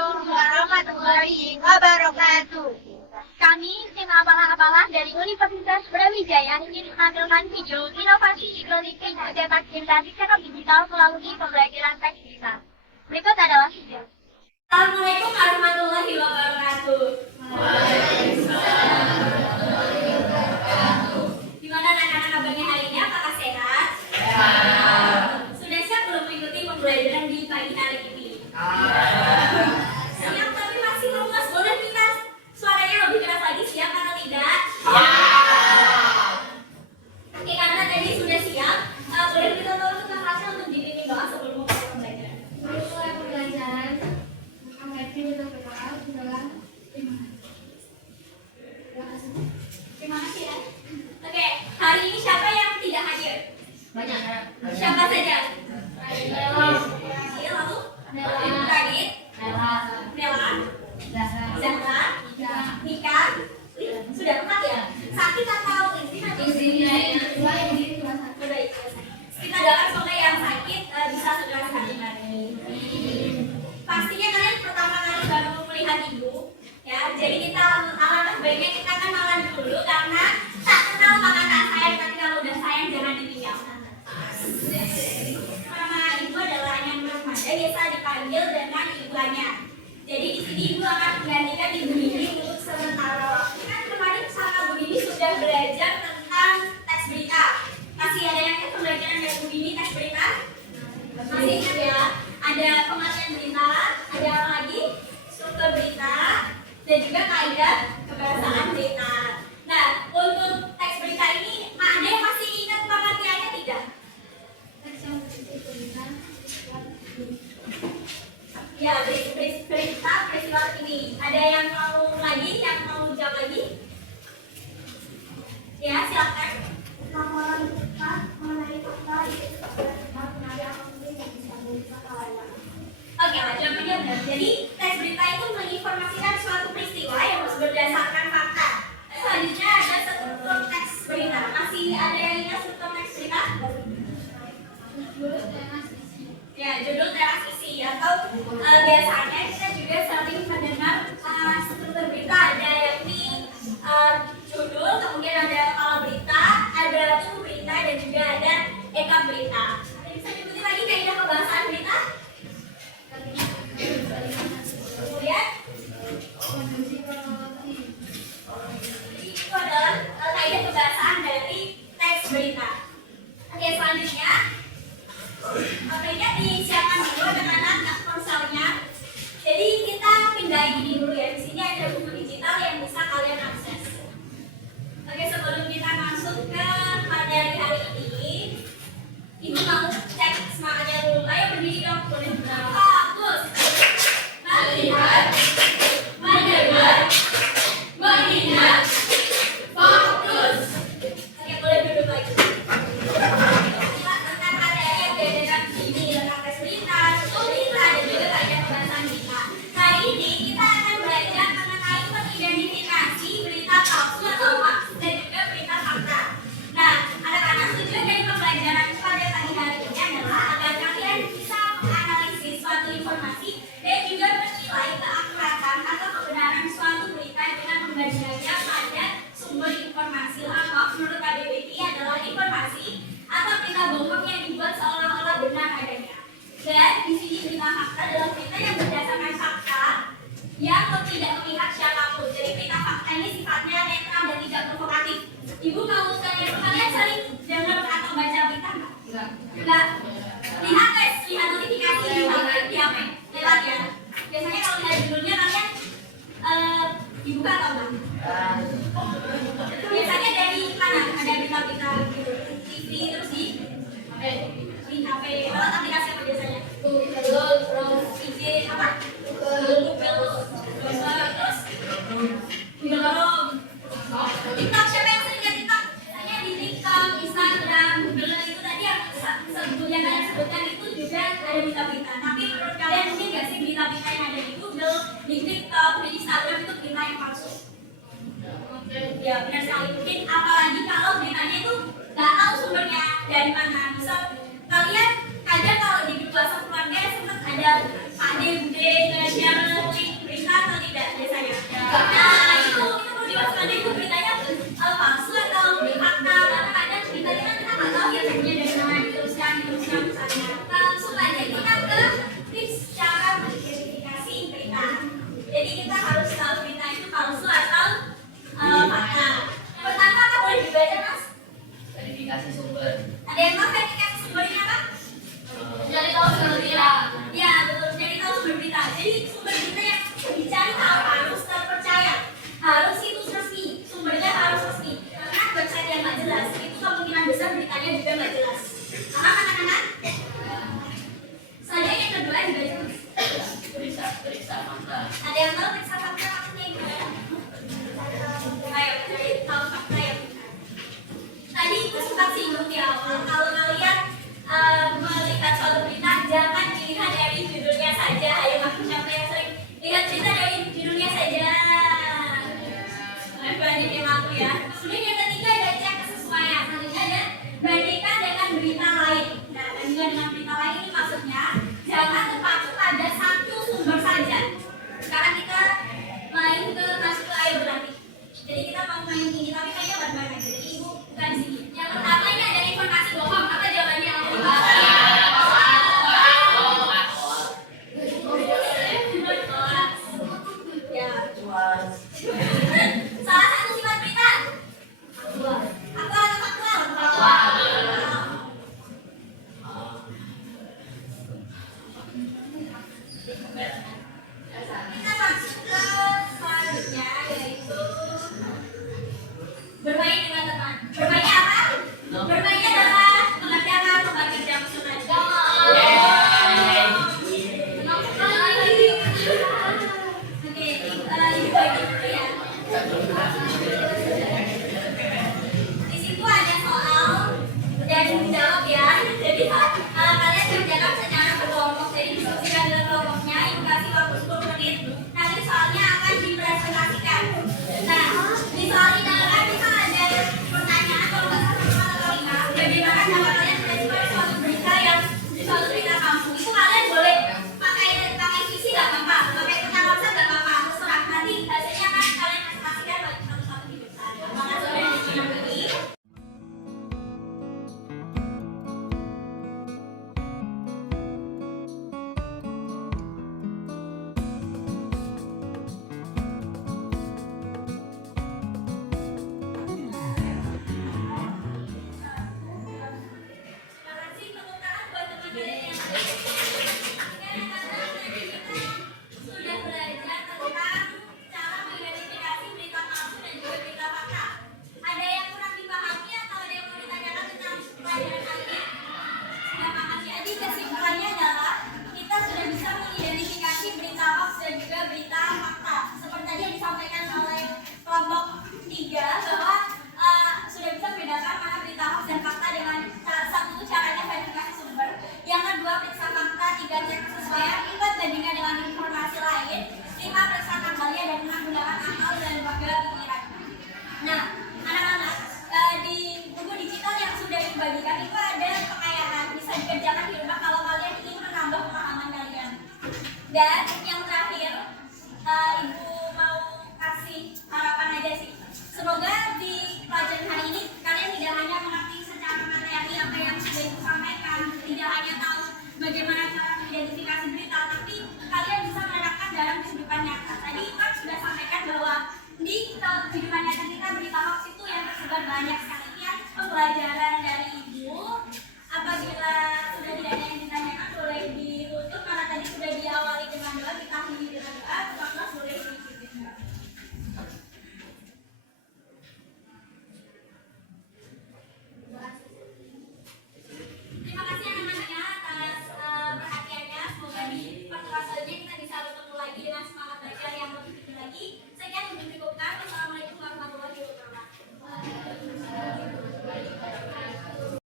Assalamualaikum warahmatullahi wabarakatuh. Kami tim apalah-apalah dari Universitas Brawijaya ingin menampilkan video inovasi teknologi mencetak generasi cetak digital melalui pembelajaran teks kita. Berikut adalah video. Assalamualaikum warahmatullahi wabarakatuh. Gimana anak-anak kabarnya hari ini? Apakah sehat? Sudah siap belum mengikuti pembelajaran di pagi hari ini? Siap tapi masih lemas. Boleh minta suaranya lebih keras lagi, siap atau tidak? Oke, karena tadi sudah siap, boleh kita tolong tukang rasa untuk dipimpin doa sebelum memulai pembelajaran. Mulai pembelajaran Terima kasih ya. Oke, hari ini siapa yang tidak hadir? banyak. Siapa saja? Iya, lalu? Radit, Nela, Zahra, Nika. Sudah 4 ya? Sakit atau istirahat? Kita doakan semoga yang sakit bisa segera sehat kembali. Pastinya kalian pertama kali baru melihat ibu, ya. Jadi kita alangkah baiknya kita akan makan dulu karena tak kenal maka tak sayang. Tapi kalau udah sayang jangan ditinggalkan. Nama ibu adalah yang Rahmada, biasa dipanggil dengan ibuannya. Jadi di sini ibu akan menggantikan ibu ini untuk sementara waktu. Kan kemarin sama Bu Dini sudah belajar tentang teks berita. Masih ada yang ingat pembelajaran dari Bu Dini teks berita? Masih ingat ya? Ada pengertian berita, ada apa lagi? Struktur berita, dan juga kaidah kebahasaan berita. Nah, untuk teks berita ini, ada yang masih ingat pengertiannya tidak? Ya, berita peristiwa ini. Ada yang mau lagi, yang mau jawab lagi? Ya, silakan. Laporan kita mengenai fakta itu yang mungkin yang bisa berita kalian. Oke, jawabannya benar. Jadi, teks berita itu menginformasikan suatu peristiwa yang harus berdasarkan fakta. Selanjutnya ada struktur teks berita. Masih ada yang ingat struktur teks berita? Ya, judul, teras, isi. Atau biasanya kita juga sering mendengar struktur berita ada yakni judul, kemudian ada kepala berita, ada tubuh berita, dan juga ada ekap berita. Bisa diikuti lagi kaidah kebahasaan berita? Kemudian itu adalah kaidah kebahasaan dari teks berita. Oke, selanjutnya apanya disiapkan dulu anak-anak ponselnya. Jadi kita pindah ini dulu ya. Di sini ada buku digital yang bisa kalian akses. Oke, sebelum kita masuk ke materi hari ini, ibu mau cek semangatnya dulu. Ayo berdiri dong, boleh. Bagus. Melihat, mendengar, mengingat, fokus. Oke, boleh duduk lagi. Tentang materi yang diajarkan di sini tentang tes berita, struktur berita, dan juga kaidah kebahasaan berita. Hari ini kita akan belajar mengenai mengidentifikasi berita palsu atau hoax dan juga berita fakta. Nah, anak-anak tujuan dari pembelajaran pada pagi hari ini adalah agar kalian bisa menganalisis suatu informasi dan juga menilai keakuratan atau kebenaran suatu berita dengan membandingkannya pada sumber informasi. Hoax menurut KBBI adalah informasi atau berita bohong yang dibuat seolah-olah benar adanya. Dan di sini berita fakta adalah berita yang berdasarkan fakta yang tidak memihak siapapun. Jadi berita fakta ini sifatnya netral dan tidak provokatif. Ibu mau kalian sering dengar atau baca berita nggak? Enggak. Lihat tes, lihat notifikasi di HP, lewat ya. Biasanya kalau lihat judulnya kalian dibuka atau enggak? Biasanya dari mana? Ada berita-berita gitu, TV terus di HP. Lewat aplikasi apa biasanya? Google, Chrome, IG apa? Google, terus Google Chrome. TikTok, siapa yang sering lihat TikTok? Biasanya di TikTok, Instagram, Google itu tadi yang yang kalian sebutkan itu juga ada berita-berita. Tapi menurut kalian mungkin nggak sih berita-berita yang ada di Google, di TikTok, di Instagram itu berita yang palsu? Ya benar sekali. Mungkin apalagi kalau beritanya itu nggak tahu sumbernya dari mana. Misal kalian kadang kalau di bahasa keluarga sempat ada Pak Dede nge-share link berita atau tidak biasanya? Nah itu perlu diwaspadai, itu beritanya palsu atau fakta, karena kadang beritanya kan kita nggak tahu ya sumbernya dari mana, diteruskan misalnya. Langsung aja kita ke tips cara mengidentifikasi berita. Jadi kita harus tahu berita itu palsu atau fakta. Pertama apa boleh dibaca mas? Verifikasi sumber. Ada yang tahu verifikasi sumbernya apa? Jadi tahu sumber berita. Ya betul, jadi tahu sumber berita. Jadi sumber berita yang dicari tahu harus terpercaya, harus situs resmi, sumbernya harus resmi. Karena website yang nggak jelas itu kemungkinan besar beritanya juga nggak jelas. Paham anak-anak? Selanjutnya yang kedua juga jelas. Periksa fakta. Ada yang tahu periksa fakta maksudnya gimana? Ayo cari tahu fakta ya. Tadi itu sempat singgung di awal. Kalau kalian melihat suatu berita, jangan dilihat dari judulnya saja. Ayo aku siapa yang sering lihat berita dari judulnya saja? Banyak yang aku ya. Kemudian yang ketiga ada cek kesesuaian. Selanjutnya ada bandingkan dengan berita lain. Nah, bandingkan dengan berita lain ini maksudnya jangan terpaku pada satu sumber saja. Sekarang kita main ke masuk ke air berarti. Jadi kita mau main ini, tapi kayaknya bareng-bareng aja. Jadi ibu bukan sini. Yang pertama ini ada informasi bohong. Apa jawabannya? Ya. Salah satu sifat berita. Aktual atau faktual? Kita masuk ke selanjutnya yaitu bermain dengan teman. Bermainnya apa? Bermainnya adalah mengerjakan tempat kerja masing-masing. Oke, dibagi dulu ya. Di situ ada soal dan dijawab ya. Jadi kalian kerjakan secara berkelompok. Jadi diskusikan dalam kelompoknya. Ibu kasih waktu 10 menit. Nanti soalnya akan dipresentasikan. Nah, di soal ini kan kita ada pertanyaan kalau nggak salah 4 atau 5. Bagaimana cara kalian merespon suatu berita yang suatu berita palsu? Itu kalian boleh pakai visi nggak apa-apa, pakai peta WhatsApp nggak apa-apa, terserah. Nanti hasilnya kan kalian presentasikan bagi satu-satu di depan. Makasih sudah dimengerti. Terima kasih, tepuk tangan buat teman-teman yang sudah belajar tentang cara mengidentifikasi berita palsu dan juga berita fakta. Ada yang kurang dipahami atau ada yang mau ditanyakan tentang pelajaran kali ini? Sudah paham ya? Jadi kesimpulannya adalah kita sudah bisa mengidentifikasi berita hoax dan juga berita fakta. Seperti tadi yang disampaikan oleh kelompok 3,